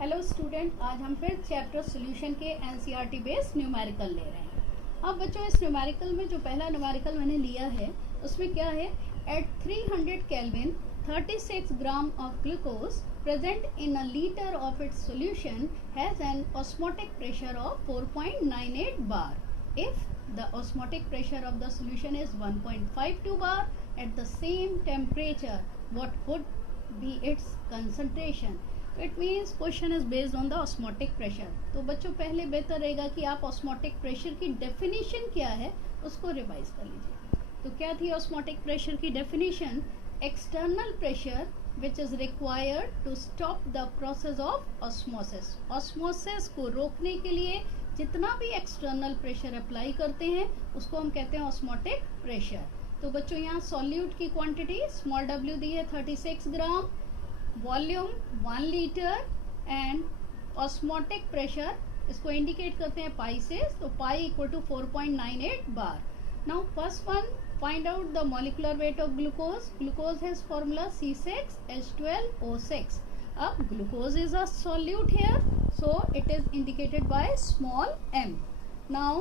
Hello student, आज हम फिर चैप्टर सॉल्यूशन के एनसीईआरटी बेस्ड न्यूमेरिकल ले रहे हैं। अब बच्चों, इस न्यूमेरिकल में जो पहला न्यूमेरिकल मैंने लिया है उसमें क्या है, at 300 kelvin 36 gram of glucose present in a litre of its solution has an osmotic pressure of 4.98 bar if the osmotic pressure of the solution is 1.52 bar at the same temperature what would be its concentration. It means question is based on the osmotic pressure. तो बच्चों, पहले बेहतर रहेगा कि आप osmotic pressure की definition क्या है उसको रिवाइज कर लीजिए। तो क्या थी ऑस्मोटिक प्रेशर की definition? External pressure which is required to stop the process of osmosis. Osmosis को रोकने के लिए जितना भी एक्सटर्नल प्रेशर अप्लाई करते हैं उसको हम कहते हैं ऑस्मोटिक प्रेशर। तो बच्चों, यहाँ सॉल्यूट की क्वांटिटी स्मॉल w दी है 36 gram, volume 1 litre and osmotic pressure इसको इंडिकेट करते हैं पाई से, तो pi equal to 4.98 bar. Now first one, find out the molecular weight of glucose. Glucose has formula C6H12O6। अब glucose is a solute here, so it is indicated by small m। Now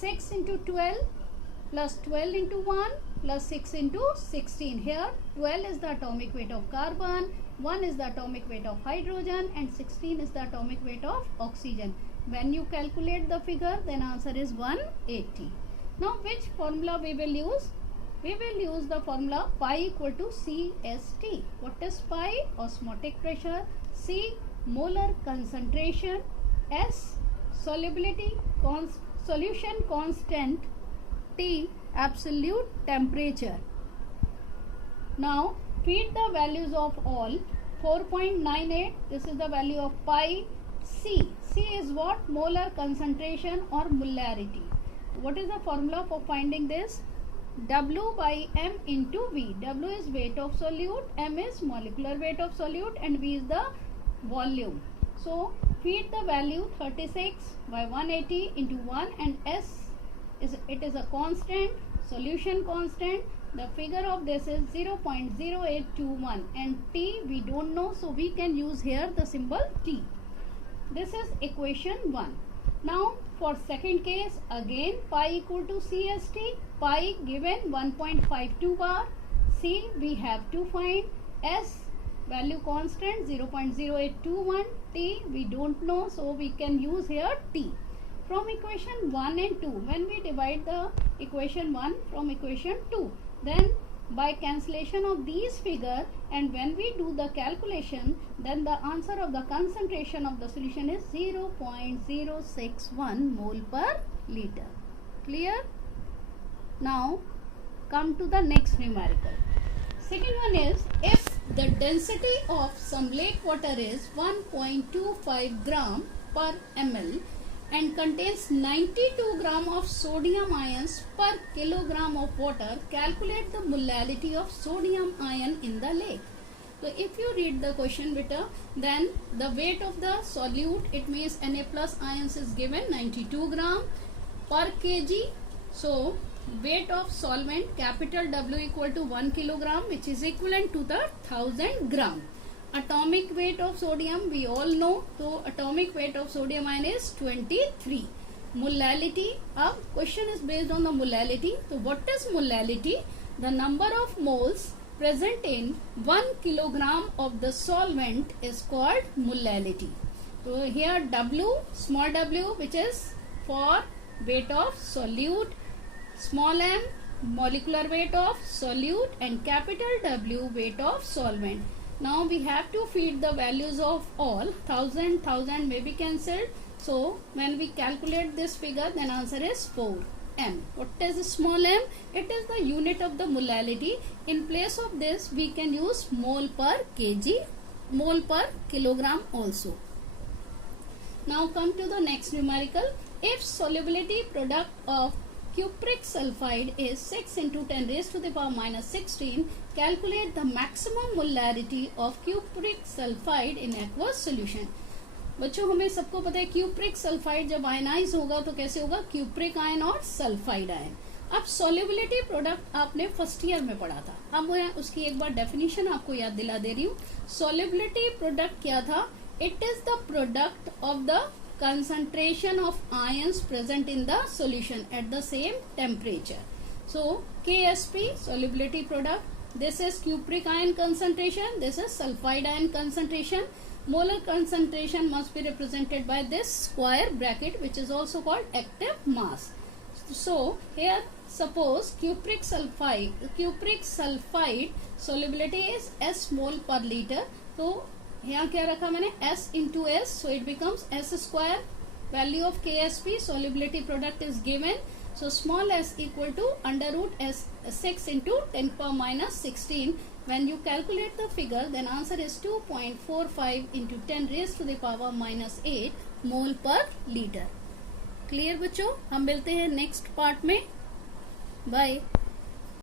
6 into 12 plus 12 into 1 plus 6 into 16. Here 12 is the atomic weight of carbon, 1 is the atomic weight of hydrogen and 16 is the atomic weight of oxygen. When you calculate the figure, then answer is 180. Now which formula we will use? We will use the formula pi equal to CST. What is pi? Osmotic pressure. C, molar concentration. S, solubility, solution constant. T, absolute temperature. Now feed the values of all. 4.98, this is the value of pi. C is what? Molar concentration or molarity. What is the formula for finding this? W by m into V. W is weight of solute, m is molecular weight of solute and V is the volume. So feed the value 36 by 180 into 1 and S it is a constant, solution constant. The figure of this is 0.0821 and T we don't know, so we can use here the symbol T. This is equation 1. Now for second case, again pi equal to CST. Pi given 1.52 bar. C we have to find. S value constant 0.0821. T we don't know, so we can use here T. From equation 1 and 2, when we divide the equation 1 from equation 2, then by cancellation of these figure and when we do the calculation, then the answer of the concentration of the solution is 0.061 mole per liter. Clear? Now come to the next numerical. Second one is, if the density of some lake water is 1.25 gram per ml and contains 92 gram of sodium ions per kilogram of water, calculate the molality of sodium ion in the lake. So if you read the question beta, then the weight of the solute, it means Na plus ions is given 92 gram per kg. So weight of solvent capital W equal to 1 kilogram, which is equivalent to the 1000 gram. Atomic weight of sodium we all know, so atomic weight of sodium ion is 23. Molality, अब question is based on the molality. So what is molality? The number of moles present in 1 kilogram of the solvent is called molality. So here W, small w, which is for weight of solute, small m molecular weight of solute and capital W weight of solvent. Now we have to feed the values of all. 1000 may be cancelled. So when we calculate this figure, then answer is 4m. What is small m? It is the unit of the molality. In place of this, we can use mole per kg, mole per kilogram also. Now come to the next numerical. If solubility product of cupric sulfide is 6 into 10 raised to the power minus 16, calculate the maximum molarity of cupric sulfide in aqueous solution. बच्चों, हमें सबको पता है cupric sulphide जब ionise होगा तो कैसे होगा? क्यूप्रिक आयन और सल्फाइड आयन। अब सॉल्युबिलिटी प्रोडक्ट आपने फर्स्ट ईयर में पढ़ा था, अब मैं उसकी एक बार डेफिनेशन आपको याद दिला दे रही हूँ। सॉल्युबिलिटी प्रोडक्ट क्या था? It is the product of the concentration of ions present in the solution at the same temperature. So KSP, solubility product. This is cupric ion concentration. This is sulfide ion concentration. Molar concentration must be represented by this square bracket, which is also called active mass. So here suppose cupric sulfide solubility is S mole per liter. So यहाँ क्या रखा मैंने S into S, so it becomes S square. Value of KSP, solubility product is given. So small s equal to under root s 6 into 10 power minus 16. When you calculate the figure, then answer is 2.45 into 10 raised to the power minus 8 mole per liter. Clear बच्चों, हम मिलते हैं next part में. Bye.